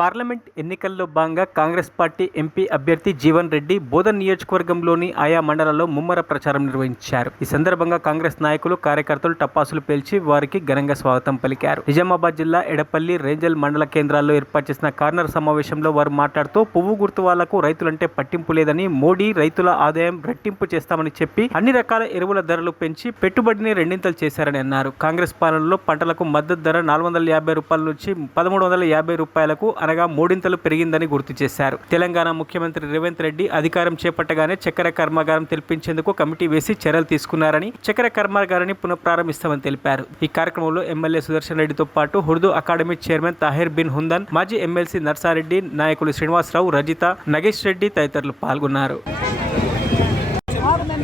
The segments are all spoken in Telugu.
పార్లమెంట్ ఎన్నికల్లో భాగంగా కాంగ్రెస్ పార్టీ ఎంపీ అభ్యర్థి జీవన్ రెడ్డి బోధన్ నియోజకవర్గంలోని ఆయా మండలాల్లో ముమ్మర ప్రచారం నిర్వహించారు. ఈ సందర్భంగా కాంగ్రెస్ నాయకులు కార్యకర్తలు టపాసులు పేల్చి వారికి ఘనంగా స్వాగతం పలికారు. నిజామాబాద్ జిల్లా ఎడపల్లి రేంజల్ మండల కేంద్రాల్లో ఏర్పాటు చేసిన కార్నర్ సమావేశంలో వారు మాట్లాడుతూ పువ్వు గుర్తు వాళ్ళకు రైతులంటే పట్టింపు లేదని మోడీ రైతుల ఆదాయం రెట్టింపు చేస్తామని చెప్పి అన్ని రకాల ఎరువుల ధరలు పెంచి పెట్టుబడిని రెండింతలు చేశారని అన్నారు. కాంగ్రెస్ పాలనలో పంటలకు మద్దతు ధర నాలుగు వందల యాభై రూపాయల నుంచి పదమూడు వందల యాభై రూపాయలకు అనగా మూడింతలు పెరిగిందని గుర్తు చేశారు. తెలంగాణ ముఖ్యమంత్రి రేవంత్ రెడ్డి అధికారం చేపట్టగానే చక్కెర కర్మాగారం తెరిపించేందుకు కమిటీ వేసి చర్యలు తీసుకున్నారని చక్కెర కర్మాగారాన్ని పునఃప్రారంభిస్తామని తెలిపారు. ఈ కార్యక్రమంలో ఎమ్మెల్యే సుదర్శన్ రెడ్డితో పాటు ఉర్దూ అకాడమీ చైర్మన్ తాహిర్ బిన్ హుందన్ మాజీ ఎమ్మెల్సీ నర్సారెడ్డి నాయకులు శ్రీనివాసరావు రజిత నగేష్ రెడ్డి తదితరులు పాల్గొన్నారు.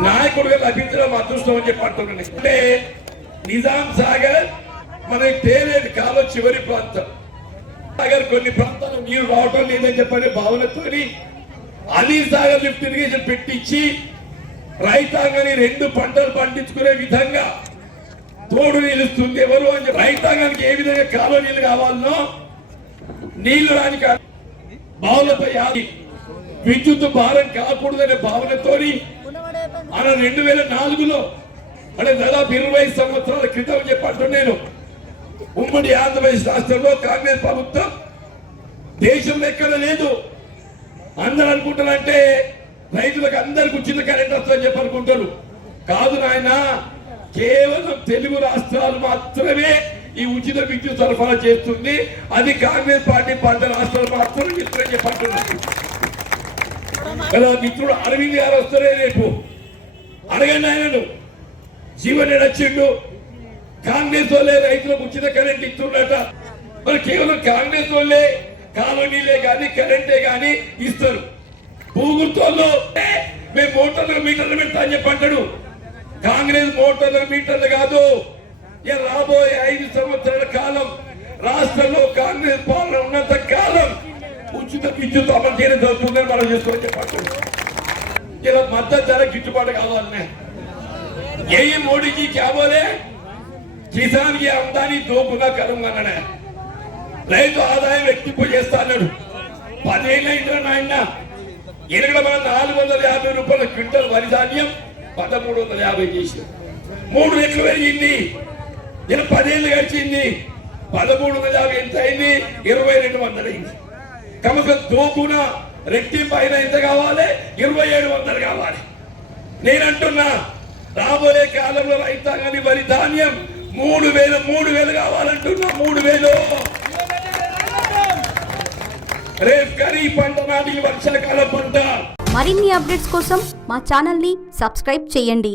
నాయకుడిగా లభించడం అదృష్టం అని చెప్పి అంటున్నాను. అంటే నిజాం సాగర్ మనకి తేలేది కాలం చివరి ప్రాంతం. సాగర్ కొన్ని ప్రాంతాలు నీరు రావటం లేదని చెప్పని భావనతో అలీ సాగర్ లిఫ్ట్ ఇరిగేషన్ పెట్టించి రైతాంగాన్ని రెండు పంటలు పండించుకునే విధంగా తోడు నిలుస్తుంది. ఎవరు అని చెప్పి రైతాంగానికి ఏ విధంగా కాలువ నీళ్ళు కావాలనో నీళ్ళు రాని బావులపై విద్యుత్ భారం కాకూడదనే భావనతో అలా రెండు వేల నాలుగులో అంటే దాదాపు ఇరవై సంవత్సరాల క్రితం చెప్పంటు నేను ఉమ్మడి ఆంధ్రప్రదేశ్ రాష్ట్రంలో కాంగ్రెస్ ప్రభుత్వం దేశంలో ఎక్కడ లేదు. అందరూ అనుకుంటారంటే రైతులకు అందరికి ఉచిత కరెంట్ వస్తుందని చెప్పి అనుకుంటారు. కాదు నాయన కేవలం తెలుగు రాష్ట్రాలు మాత్రమే ఈ ఉచిత విద్యుత్ సరఫరా చేస్తుంది. అది కాంగ్రెస్ పార్టీ పంట రాష్ట్రాలు మాత్రమే ఇస్తుందని చెప్పి అంటున్నారు. కదా మిత్రుడు అరవింద్ గారు వస్తారే రేపు. అడగండి ఆయనను. జీవన్ వచ్చిండు. కాంగ్రెస్ వాళ్ళే రైతులకు ఉచిత కరెంట్ ఇస్తుండట. మరి కేవలం కాంగ్రెస్ వాళ్ళే కాలనీలే కానీ కరెంటే కానీ ఇస్తారు. భూగుర్తుల్లో మేము మోటార్ల మీటర్లు పెడతా అని చెప్పంటాడు కాంగ్రెస్ మోటార్ల మీటర్లు కాదు. రాబోయే ఐదు సంవత్సరాల కాలం రాష్ట్రంలో కాంగ్రెస్ పాలన ఉన్నంత కాలం ఉచిత విద్యుత్ అమలు చేయడం జరుగుతుందని మనం చేసుకోవచ్చు చెప్పండి. ఇలా మద్దతు ధర గిట్టుబాటు కావాలనే. ఏ మోడీజీ క్యాబోలే కిసాన్ ఏ అందాన్ని దోపుగా కరుంగన్నాడు రైతు ఆదాయం రెట్టింపు చేస్తా అన్నాడు. పదేళ్ళ నాయన ఎనగడ మన నాలుగు వందల యాభై రూపాయల క్వింటల్ వరి ధాన్యం పదమూడు వందల యాభై చేసి మూడు రెట్లు పెరిగింది. నేను పదేళ్ళు గడిచింది. పదమూడు వందల యాభై ఎంత అయింది? ఇరవై రెండు వందలు అయింది. కనుక దోపున రెట్టింపు పైన ఎంత కావాలి? ఇరవై ఏడు వందలు కావాలి. నేనంటున్నా రాబోయే కాలంలో రైతాంగాన్ని వరి ధాన్యం మూడు వేలు మూడు వేలు కావాలంటున్నా మూడు వేలు. రేపు ఖరీఫ్ పంట నాటి వర్షాకాలం పంట. మరిన్ని అప్డేట్స్ కోసం మా ఛానల్ని సబ్స్క్రైబ్ చేయండి.